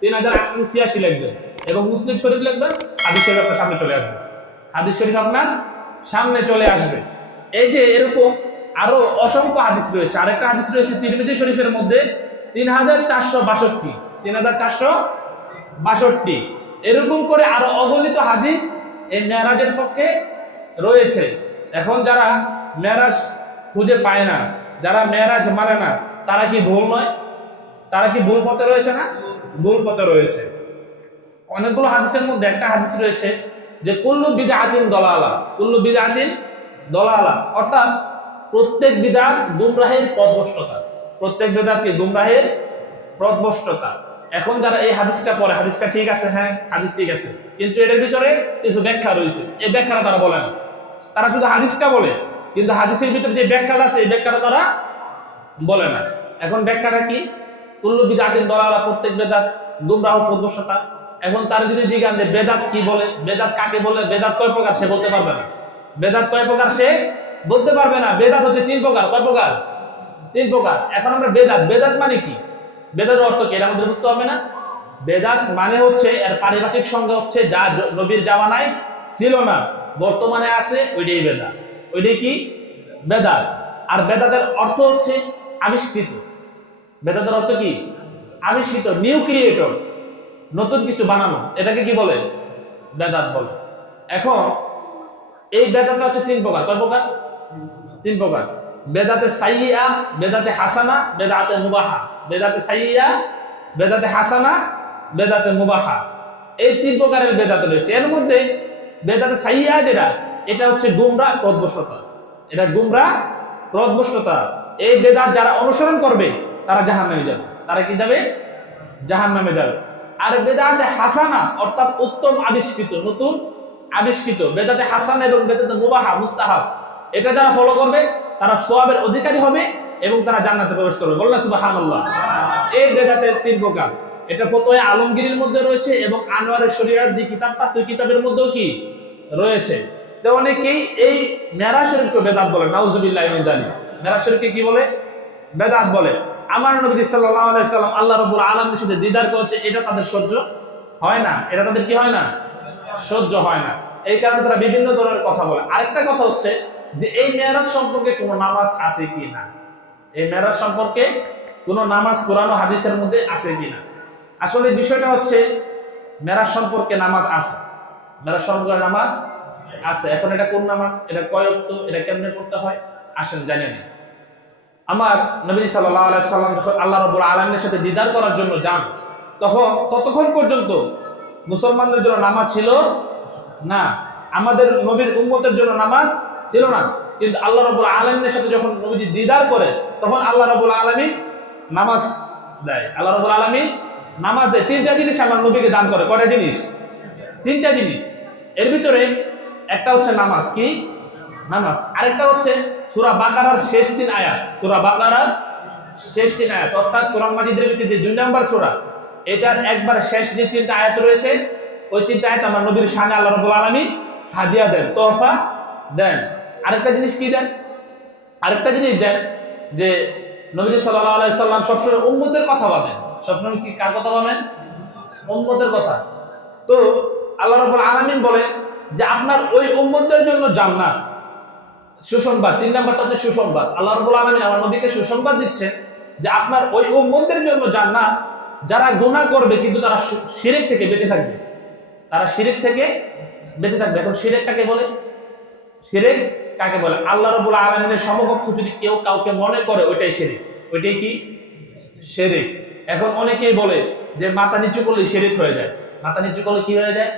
তিন হাজার আটশো ছিয়াশি লিখবেন এবং মুসলিম শরীফ লিখবেন হাদিস শরীফ আপনার সামনে চলে আসবে। হাদিস শরীফ আপনার সামনে চলে আসবে। এই যে এরকম আরও অসংখ্য হাদিস রয়েছে। আরেকটা হাদিস রয়েছে তিরমিজি শরীফের মধ্যে, তিন হাজার চারশো বাষট্টি। তিন হাজার চারশো বাষট্টি। এরকম করে আরও অগণিত হাদিস এই মেরাজের পক্ষে রয়েছে। এখন যারা মেরাজ খুঁজে পায় না, যারা মেরাজ মানে না, তারা কি ভুল নয়? তারা কি ভুল পথে রয়েছে না? ভুল পথে রয়েছে। অনেকগুলো হাদিসের মধ্যে একটা হাদিস রয়েছে যে, কুল্লু বিদআতিন দলালা, কুল্লু বিদআতিন দলালা। অর্থাৎ প্রত্যেক বিদআত গুমরাহের পথভ্রষ্টতা। প্রত্যেক বিদআত কি গুমরাহের পথভ্রষ্টতা। এখন যারা এই হাদিসটা পড়ে, হাদিসটা ঠিক আছে? হ্যাঁ হাদিস ঠিক আছে। কিন্তু এটার ভিতরে কিছু ব্যাখ্যা রয়েছে। এই ব্যাখ্যাটা তারা বলে না। তারা শুধু হাদিসটা বলে, কিন্তু হাদিসের ভিতরে যে ব্যাখ্যাটা আছে, এই ব্যাখ্যাটা তারা বলে না। এখন ব্যাখ্যাটা কি? কুল্লু বিদাতিন দলালা, প্রত্যেক বেদাত গুমরাহ পদবসতা এখন তার যদি জিজ্ঞান যে বেদাত কি বলে, বেদাত কাকে বলে, বেদাত কয় প্রকার সে বলতে পারবে না। বেদাত কয় প্রকার সে বলতে পারবে না। বেদাত হচ্ছে তিন প্রকার। কয় প্রকার? তিন প্রকার। এখন আমরা বেদাত। বেদাত মানে কি? বেদাতের অর্থ কি? এটা আমাদের বুঝতে হবে না। বেদাত মানে হচ্ছে, এর পারিভাষিক সংজ্ঞা হচ্ছে, যা নবীর জামানায় ছিল না। বর্তমানে আছে, ওইটাই বেদাত। ওইটাই কি? বেদাত। আর বেদাতের অর্থ হচ্ছে আবিষ্কৃত। বেদাতের অর্থ কি? আবিষ্কৃত নিউ ক্রিয়েটর নতুন কিছু বানানো। এটাকে কি বলে? বেদাত বলে। এখন, এই বেদাতটা হচ্ছে তিন প্রকার। কয় প্রকার? তিন প্রকার। বেদাতে সাইয়া বেদাতে হাসানা বেদাতে মুবাহা। বেদাতে সাইয়া বেদাতে হাসানা বেদাতে মুবাহা। এই তিন প্রকারের বেদাত রয়েছে। এর মধ্যে বেদাতে সাইয়া যেটা, এটা হচ্ছে গুমরা প্রদবশতা এটা গুমরা প্রদবশতা এই বেদাত যারা অনুসরণ করবে তারা জাহান নামে যাবে। তারা কি যাবে? জাহান নামে যাবে। আর বেদাতে হাসানা, অর্থাৎ উত্তম আবিষ্কৃত, নতুন আবিষ্কৃত, বেদাতে হাসান এবং বেদাতে মুবাহা, মুস্তাহাব, এটা যারা ফলো করবে, তারা সোয়াবের অধিকারী হবে এবং তারা জান্নাতে প্রবেশ করবে। বললেন সুবহানাল্লাহ। এই বেদাতের তিন প্রকার। এটা ফতোয়া আলমগীরের মধ্যে রয়েছে এবং আনোয়ারের শরীয়ত যে কিতাবটা, সেই কিতাবের মধ্যেও কি? রয়েছে। তো অনেকেই এই মেরা শরীফকে বেদাত বলে, নাউজুবিল্লাহ মেরা শরীফকে কি বলে? বেদাত বলে। আমার নবী সাল্লাল্লাহু আলাইহি সাল্লাম আল্লাহ রাব্বুল আলামিনের সাথে দিদার করেছে, এটা তাদের সহ্য হয় না। এটা তাদের কি হয় না? সহ্য হয় না। এই কারণে তারা বিভিন্ন ধরনের কথা বলে। আরেকটা কথা হচ্ছে যে, এই মেরাজ সম্পর্কে কোনো নামাজ আছে কি না? এই মেরাজ সম্পর্কে কোনো নামাজ কোরআন হাদিসের মধ্যে আছে কি না? আসলে বিষয়টা হচ্ছে মেরাজ সম্পর্কে নামাজ আছে। মেরাজ সম্পর্কে নামাজ আছে। এখন এটা কোন নামাজ? এটা কয়ক্ত এটা কেমনে করতে হয়? আসেন জানেন আমার নবী আলাইসাল্লাম যখন আল্লাহ রবুল আলমের সাথে দিদার করার জন্য যান, তখন ততক্ষণ পর্যন্ত মুসলমানদের জন্য নামাজ ছিল না। আমাদের নবীর উম্মতের জন্য নামাজ ছিল না। কিন্তু আল্লাহ রবুল আলমের সাথে যখন নবীজি দিদার করে, তখন আল্লাহ রবুল আলমী নামাজ দেয়। আল্লাহ রবুল আলমী নামাজ দেয় তিনটা জিনিস আমার নবীকে দান করে। কটা জিনিস? তিনটা জিনিস। এর ভিতরে একটা হচ্ছে নামাজ। কি? নামাজ। আরেকটা হচ্ছে সুরা বাকারার শেষ তিন আয়াত। সুরা বাকারার শেষ তিন আয়াত। অর্থাৎ কোরআন মাজিদের ভিতরে যে দুই নাম্বার সুরা। এটার একবার শেষ যে তিনটা আয়াত রয়েছে, ওই তিনটা আয়াত আমার নবীর সামনে আল্লাহ রবুল আলমী হাদিয়া দেন, তোহফা দেন। আরেকটা জিনিস কি দেন? আরেকটা জিনিস দেন যে নবী সাল্লাহ আলাইসাল্লাম সবসময় উম্মতের কথা বলেন। সবসময় কি কার কথা বলেন? উম্মতের কথা। তো আল্লাহ রবুল আলমিন বলে যে আপনার ওই উম্মতের জন্য জান্নাত। সুসংবাদ, তিন নাম্বারটা হচ্ছে সুসংবাদ। আল্লাহ রবুল আলমিন আমার নবীকে সুসংবাদ দিচ্ছে যে আপনার ওই উম্মতের জন্য জান্নাত, যারা গুনাহ করবে কিন্তু তারা শিরিক থেকে বেঁচে থাকবে। তারা শিরিক থেকে বেঁচে থাকবে। এখন শিরেক কাকে বলে? শিরেক কাকে বলে? আল্লাহ রবুল আলমিনের সমকক্ষ যদি কেউ কাউকে মনে করে, ওইটাই শিরিক। ওইটাই কি? শিরিক। এখন অনেকেই বলে যে মাথা নিচু করলে শিরিক হয়ে যায়। মাথা নিচু করলে কি হয়ে যায়?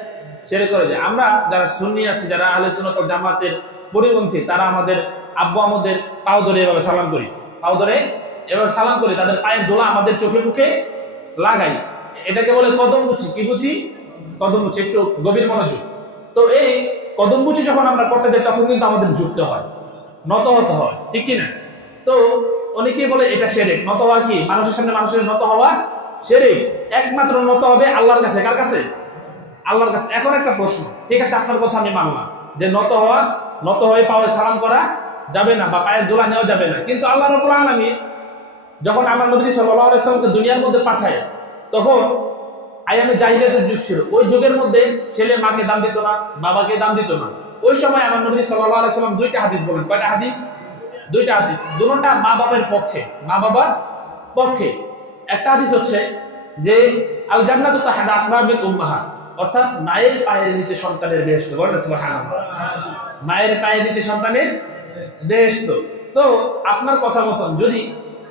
শিরিক হয়ে যায়। আমরা যারা সুন্নি আছি, যারা ওয়াল জামাতের পরিপন্থী তারা আমাদের আব্বু আমাদের পাও ধরে এভাবে সালাম করি। পাও ধরে এভাবে সালাম করি, তাদের পায়ের দোলা আমাদের চোখে মুখে লাগাই। এটাকে বলে কদম বুঝি। কি বুঝি? কদম বুঝি, একটু গভীর মনোযোগ। তো এই কদম বুঝি যখন আমরা করতে যাই, তখন কিন্তু আমাদের ঝুঁকতে হয়, নত হতে হয়, ঠিক কি না তো অনেকেই বলে এটা সেরেক। নত হওয়া কি? মানুষের সামনে মানুষের নত হওয়া সেরেক। একমাত্র নত হবে আল্লাহর কাছে। কার কাছে? আল্লাহর কাছে। এখন একটা প্রশ্ন, ঠিক আছে, আপনার কথা আমি মানলাম, যে নত হওয়া নত হয়ে পাওয়া সালাম করা যাবে না বা পায়ের দোলা নেওয়া যাবে না। কিন্তু আল্লাহ রবুল আলমী যখন আমার নবী সাল্লাহ আলাইসাল্লামকে দুনিয়ার মধ্যে পাঠায়, তখন আয়ামে জাহিলিয়াতের যুগ ছিল। ওই যুগের মধ্যে ছেলে মাকে দাম দিত না, বাবাকে দাম দিত না। ওই সময় আমার সাল্লাল্লাহু আলাইহি দুইটা হাদিস বলেন। কয়টা হাদিস? দুইটা হাদিস। দুটোটা মা বাবার পক্ষে, মা বাবার পক্ষে। একটা হাদিস হচ্ছে যে আল জান্নাতু তাহতা আকবাবিল উম্মাহাত অর্থাৎ মায়ের পায়ের নিচে সন্তানের বেহেশত। বলেন সুবহানাল্লাহ। মায়ের পায়ের নিচে সন্তানের বেহেশত তো। আপনার কথা মতন যদি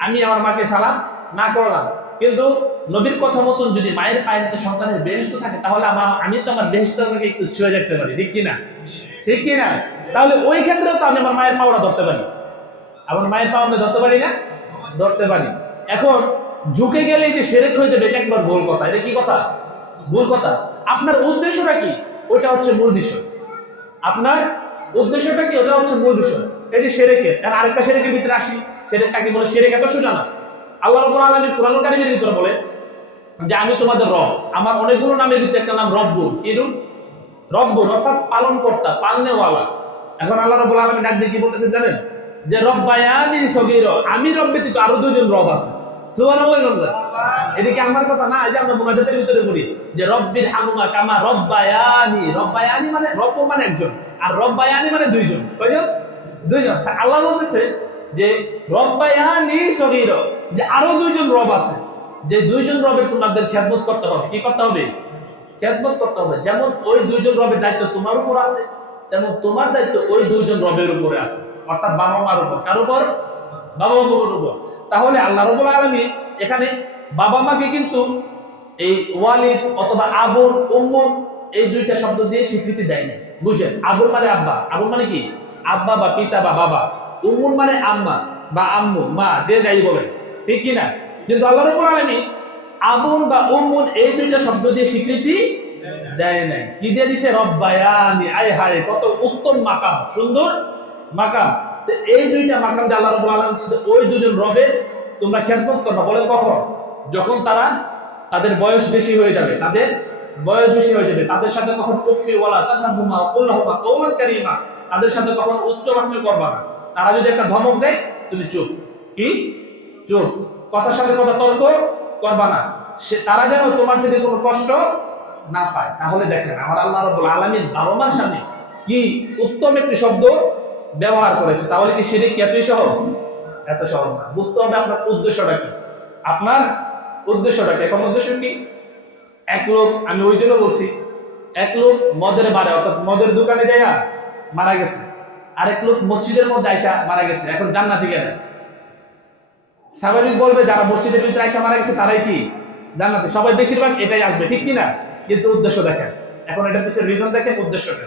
আমি আমার মাকে সালাম, না করলাম, কিন্তু নবীর কথা মতন যদি মায়ের পায়ের নিচে সন্তানের বেহেশত থাকে, তাহলে আমার আমি তো আমার বেহেশতকে একটু ছুঁয়ে দেখতে পারি, ঠিক কি না ঠিক কি না তাহলে ওই ক্ষেত্রেও তো আমি আমার মায়ের পাওয়া ধরতে পারি। আমার মায়ের পাওয়া আমি ধরতে পারি না? ধরতে পারি। এখন ঝুঁকে গেলে যে সেরেক হয়ে যাবে এটা একবার ভুল কথা। এটা কি কথা? ভুল কথা। আপনার উদ্দেশ্যটা কি? ওইটা হচ্ছে মূল বিষয়। আপনার উদ্দেশ্যটা কি? ওটা হচ্ছে মূল বিষয়। এই যে সেরেকের আর আরেকটা সেরেকের ভিতরে আসি। সেরেক কাকে বলে? সেরেক এত সোজা না। আল্লাহ আলামিন কোরআন কারীমের ভিতরে বলে যে, আমি তোমাদের রব। আমার অনেকগুলো নামের ভিতরে একটা নাম রব্বুল কি রূপ? রব্বুল অর্থাৎ পালন কর্তা পালনেওয়ালা। এখন আল্লাহ রাব্বুল আলামিন ডাক দিয়ে কি বলতেছেন জানেন? যে রব রব্বায়ানি সগীর। আমি রব ব্যতীত আরও দুজন রব আছে। সুবহানাল্লাহ এটা কি আমার কথা? না যে আমরা মুনাজাতের ভিতরে করি যে, রব্বির হামুমা কামা রব্বায়ানি। রব্বায়ানি মানে রব্ব মানে একজন। আর রব্বায়ানি মানে দুইজন। কয়জন? দুইজন। আল্লাহ বলতেছে যে রব্বায়ানি সগীর। যে আরও দুইজন রব আছে, যে দুইজন রবের তোমাদের খেদমত করতে হবে। কি করতে হবে? খেদমত করতে হবে। যেমন ওই দুইজন রবের দায়িত্ব তোমার উপর আছে, তেমন তোমার দায়িত্ব ওই দুইজন রবের উপরে আছে। অর্থাৎ বাবা মার উপর। কার উপর? বাবা মার উপর। তাহলে আল্লাহ রবুল আলমী এখানে বাবা মাকে কিন্তু এই ওয়ালিদ অথবা আবুল উম্মুন এই দুইটা শব্দ দিয়ে স্বীকৃতি দেয়নি বুঝেন আবুল মানে আব্বা। আবুল মানে কি? আব্বা বা পিতা বা বাবা। উম্মুন মানে আম্মা বা আম্মু মা যে যাই বলেন। ঠিক কি না কিন্তু আল্লাহ রবুল আলমী আবুন বা উম্মুন এই দুইটা শব্দ দিয়ে স্বীকৃতি দেয় নাই। কি দিয়ে দিছে? রব্বায়ানি আয় হায় কত উত্তম মাকাম সুন্দর মাকাম। এই দুইটা মাকাম যে আল্লাহ রাব্বুল আলামিন দিছে, ওই দুজন রবের তোমরা খেদমত করবা। বলে কখন? যখন তারা তাদের বয়স বেশি হয়ে যাবে তাদের বয়স বেশি হয়ে যাবে, তাদের সাথে কখন উফি ওয়ালা তানহুমা কুল্লাহুমা কওমান কারীমা, তাদের সাথে কখন উচ্চ বাচ্চ করবা না। তারা যদি একটা ধমক দেয়, তুমি চুপ। কি? চুপ। কথার সাথে কথা তর্ক করবা না। সে, তারা যেন তোমার থেকে কোনো কষ্ট না পায়। তাহলে দেখেন, আমার আল্লাহ রাব্বুল আলামিন বাবা মার সামনে কি উত্তম একটি শব্দ ব্যবহার করেছে। তাহলে কি শিরিক কি এতই সহজ? এত সহজ না। বুঝতে হবে আপনার উদ্দেশ্যটা কি। আপনার উদ্দেশ্যটা কি? এখন উদ্দেশ্য কি? এক লোক, আমি ওই জন্য বলছি, এক লোক মদের বারে, অর্থাৎ মদের দোকানে যাইয়া মারা গেছে। আরেক লোক মসজিদের মধ্যে আইসা মারা গেছে, এখন জান্নাতি গেল। স্বাভাবিক বলবে, যারা মসজিদের ভিতরে আইসা মারা গেছে, তারাই কি? জান্নাতি। সবাই বেশিরভাগ এটাই আসবে, ঠিক কিনা? কিন্তু উদ্দেশ্য দেখেন। এখন এটা পিছনে রিজন দেখেন উদ্দেশ্যটা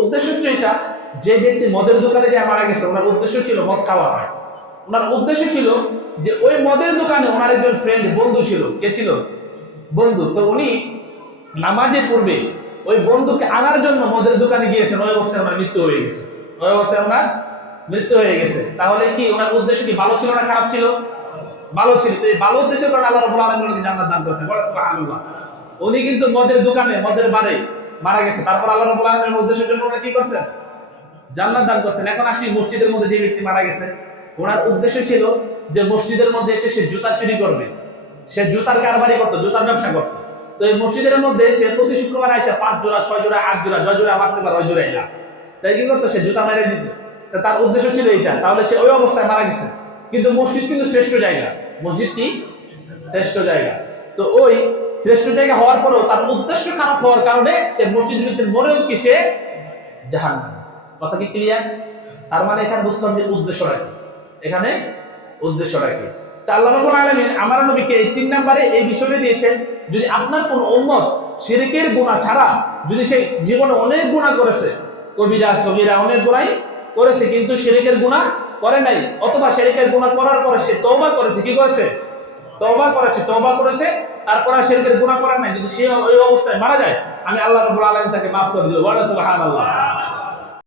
উদ্দেশ্য হচ্ছে এটা, যে ব্যক্তি মদের দোকানে যে মারা গেছে, ওনার উদ্দেশ্য ছিল মদ খাওয়া হয় ওনার উদ্দেশ্য ছিল যে ওই মদের দোকানে ওনার একজন ফ্রেন্ড বন্ধু ছিল। কে ছিল? বন্ধু তো উনি নামাজে পূর্বে ওই বন্ধুকে আনার জন্য মদের দোকানে গিয়েছেন। ওই অবস্থায় ওনার মৃত্যু হয়ে গেছে। ওই অবস্থায় ওনার মৃত্যু হয়ে গেছে। তাহলে কি ওনার উদ্দেশ্য কি ভালো ছিল না খারাপ ছিল? ভালো ছিল। তো এই ভালো উদ্দেশ্যের কারণে আল্লাহ রাব্বুল আলামিন জান্নাত দান করতেন বলে সুবহানাল্লাহ। উনি কিন্তু মদের দোকানে, মদের বারে মারা গেছে। তারপর আল্লাহ রাব্বুল আলামিনের উদ্দেশ্যের জন্য উনি কি করছেন? জান্নাত দান করছেন। এখন আসি মসজিদের মধ্যে যে ব্যক্তি মারা গেছে। ওনার উদ্দেশ্য ছিল যে মসজিদের মধ্যে এসে সে জুতা চুরি করবে। সে জুতার কারবারি করতো, জুতার ব্যবসা করতো। তো এই মসজিদের মধ্যে সে প্রতি শুক্রবার আসে পাঁচ জোড়া, ছয় জোড়া, আট জোড়া জয় জোড়া মারতে পারে জোড়া এলা। তাই কি করতো? সে জুতা মেরে দিত। তার উদ্দেশ্য ছিল এইটা। তাহলে সে ওই অবস্থায় মারা গেছে। কিন্তু মসজিদ কিন্তু শ্রেষ্ঠ জায়গা। মসজিদ কি? শ্রেষ্ঠ জায়গা। তো ওই শ্রেষ্ঠ জায়গা হওয়ার পরেও তার উদ্দেশ্য খারাপ হওয়ার কারণে সে মসজিদের ভিতরে মরেও কি সে জাহান কথা কি ক্লিয়ার তার মানে এখানে বুঝতে হবে যে উদ্দেশ্যটা কি এখানে উদ্দেশ্যটা কি আমার নবীকে এই তিন এই বিষয়টা দিয়েছেন, যদি আপনার শিরকের গুনাহ ছাড়া যদি সে জীবনে অনেক গুনাহ করেছে, কবিরা, সগীরা অনেক গুনাই করেছে, কিন্তু শিরকের গুনাহ করে নাই, অথবা শিরকের গুনাহ করার পরে সে তওবা করেছে, কি করেছে? তওবা করেছে তওবা করেছে, তারপর আর গুনাহ করে নাই, যদি সে ওই অবস্থায় মারা যায়, আমি আল্লাহ রাব্বুল আলামিন তাকে মাফ করে দিল